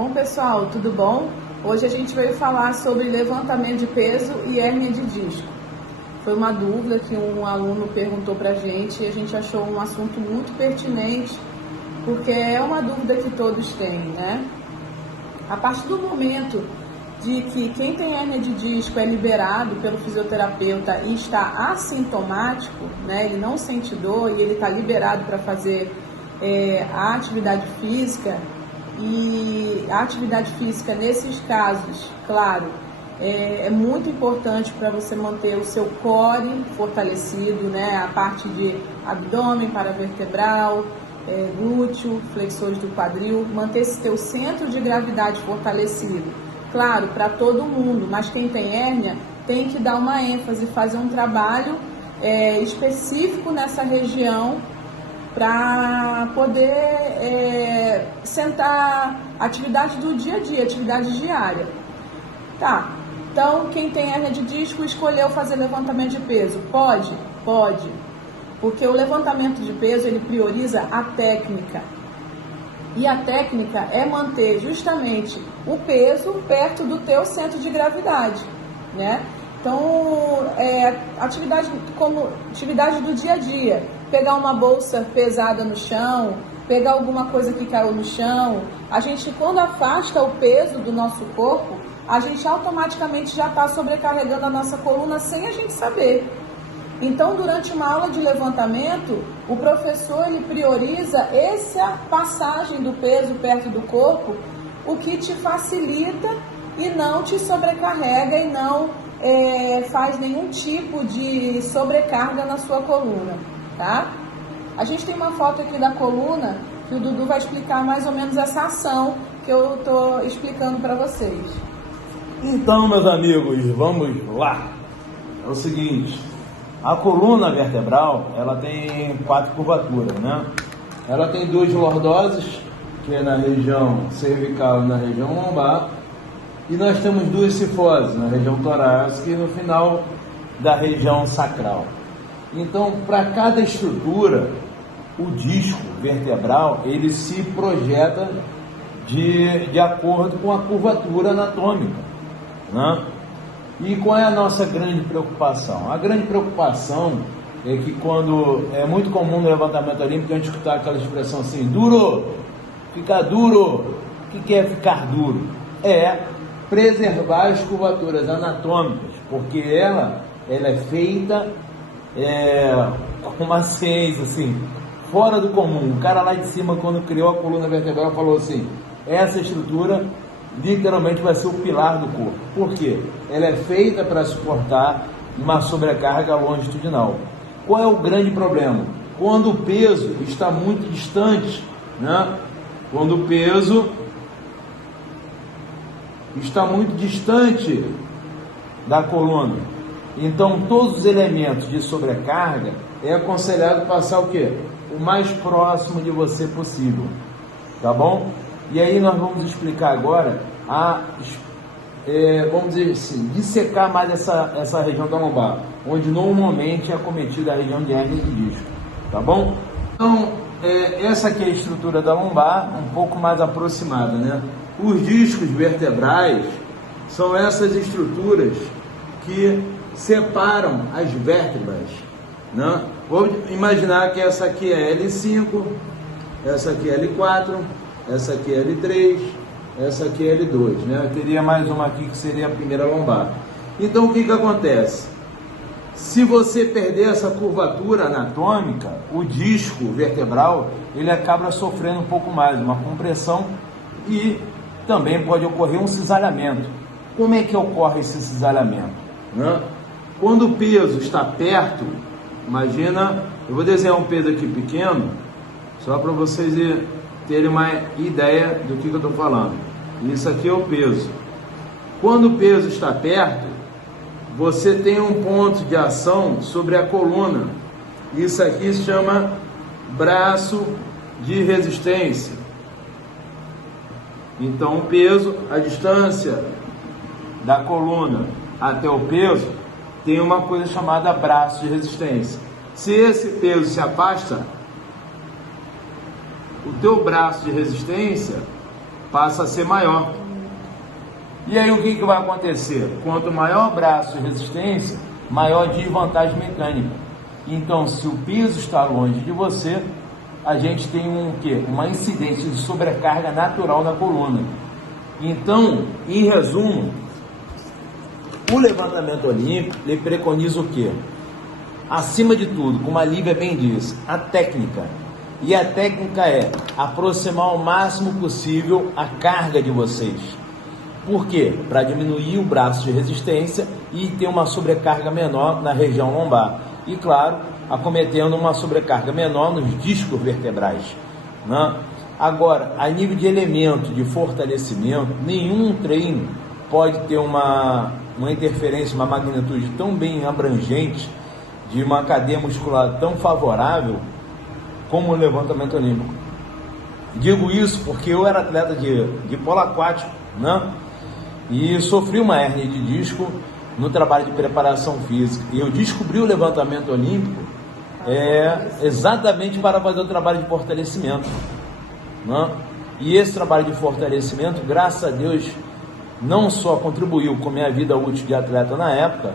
Bom, pessoal, tudo bom? Hoje a gente veio falar sobre levantamento de peso e hérnia de disco. Foi uma dúvida que um aluno perguntou pra gente e a gente achou um assunto muito pertinente, porque é uma dúvida que todos têm, né? A partir do momento de que quem tem hérnia de disco é liberado pelo fisioterapeuta e está assintomático, né? Ele não sente dor e ele está liberado para fazer a atividade física. E a atividade física nesses casos, claro, é muito importante para você manter o seu core fortalecido, né? A parte de abdômen, paravertebral, glúteo, flexores do quadril, manter esse teu centro de gravidade fortalecido. Claro, para todo mundo, mas quem tem hérnia tem que dar uma ênfase, fazer um trabalho específico nessa região para poder sentar atividade do dia a dia, atividade diária. Tá, então quem tem hérnia de disco escolheu fazer levantamento de peso. Pode? Pode, porque o levantamento de peso ele prioriza a técnica. E a técnica é manter justamente o peso perto do teu centro de gravidade, né? Então, atividade do dia a dia, pegar uma bolsa pesada no chão, pegar alguma coisa que caiu no chão, a gente quando afasta o peso do nosso corpo, a gente automaticamente já está sobrecarregando a nossa coluna sem a gente saber. Então, durante uma aula de levantamento, o professor ele prioriza essa passagem do peso perto do corpo, o que te facilita e não te sobrecarrega e não faz nenhum tipo de sobrecarga na sua coluna, tá? A gente tem uma foto aqui da coluna que o Dudu vai explicar mais ou menos essa ação que eu estou explicando para vocês. Então, meus amigos, vamos lá. É o seguinte, a coluna vertebral, ela tem 4 curvaturas, né? Ela tem 2 lordoses, que é na região cervical e na região lombar, e nós temos 2 cifoses, na região torácica e no final da região sacral. Então, para cada estrutura, o disco vertebral, ele se projeta de acordo com a curvatura anatômica, né? E qual é a nossa grande preocupação? A grande preocupação é que quando é muito comum no levantamento olímpico a gente escutar aquela expressão assim, duro, ficar duro. O que é ficar duro? É preservar as curvaturas anatômicas, porque ela é feita com uma ciência assim, fora do comum. O cara lá de cima, quando criou a coluna vertebral, falou assim, essa estrutura literalmente vai ser o pilar do corpo. Por quê? Ela é feita para suportar uma sobrecarga longitudinal. Qual é o grande problema? Quando o peso está muito distante, né? Quando o peso está muito distante da coluna, então todos os elementos de sobrecarga é aconselhado passar o quê? O mais próximo de você possível, tá bom? E aí nós vamos explicar agora vamos dizer assim, dissecar mais essa região da lombar, onde normalmente é acometida a região de hérnia de disco, tá bom? Então, essa aqui é a estrutura da lombar, um pouco mais aproximada, né? Os discos vertebrais são essas estruturas que separam as vértebras, né? Vamos imaginar que essa aqui é L5, essa aqui é L4, essa aqui é L3, essa aqui é L2, né? Eu teria mais uma aqui que seria a primeira lombar. Então o que acontece? Se você perder essa curvatura anatômica, o disco vertebral, ele acaba sofrendo um pouco mais, uma compressão e também pode ocorrer um cisalhamento. Como é que ocorre esse cisalhamento, né? Quando o peso está perto, imagina, eu vou desenhar um peso aqui pequeno, só para vocês terem uma ideia do que eu estou falando. Isso aqui é o peso. Quando o peso está perto, você tem um ponto de ação sobre a coluna. Isso aqui se chama braço de resistência. Então o peso, a distância da coluna até o peso, tem uma coisa chamada braço de resistência. Se esse peso se afasta, o teu braço de resistência passa a ser maior. E aí o que vai acontecer? Quanto maior braço de resistência, maior desvantagem mecânica. Então, se o peso está longe de você, a gente tem uma incidência de sobrecarga natural na coluna. Então, em resumo, o levantamento olímpico, ele preconiza o quê? Acima de tudo, como a Lívia bem diz, a técnica. E a técnica é aproximar ao máximo possível a carga de vocês. Por quê? Para diminuir o braço de resistência e ter uma sobrecarga menor na região lombar. E claro, acometendo uma sobrecarga menor nos discos vertebrais, né? Agora, a nível de elemento de fortalecimento, nenhum treino pode ter uma interferência, uma magnitude tão bem abrangente, de uma cadeia muscular tão favorável como o levantamento olímpico. Digo isso porque eu era atleta de polo aquático, né? E sofri uma hérnia de disco no trabalho de preparação física. E eu descobri o levantamento olímpico exatamente para fazer o trabalho de fortalecimento, né? E esse trabalho de fortalecimento, graças a Deus, não só contribuiu com a minha vida útil de atleta na época,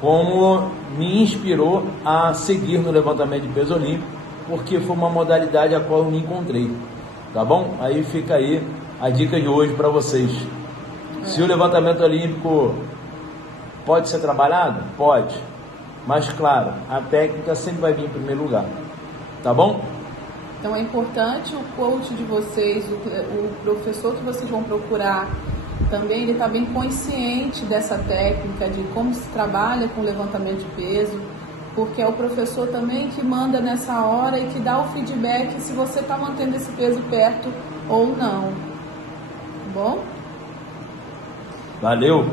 como me inspirou a seguir no levantamento de peso olímpico, porque foi uma modalidade a qual eu me encontrei, tá bom? Aí fica aí a dica de hoje para vocês. Se o levantamento olímpico pode ser trabalhado? Pode, mas claro, a técnica sempre vai vir em primeiro lugar, tá bom? Então é importante o coach de vocês, o professor que vocês vão procurar, também ele está bem consciente dessa técnica, de como se trabalha com levantamento de peso, porque é o professor também que manda nessa hora e que dá o feedback se você está mantendo esse peso perto ou não. Tá bom? Valeu!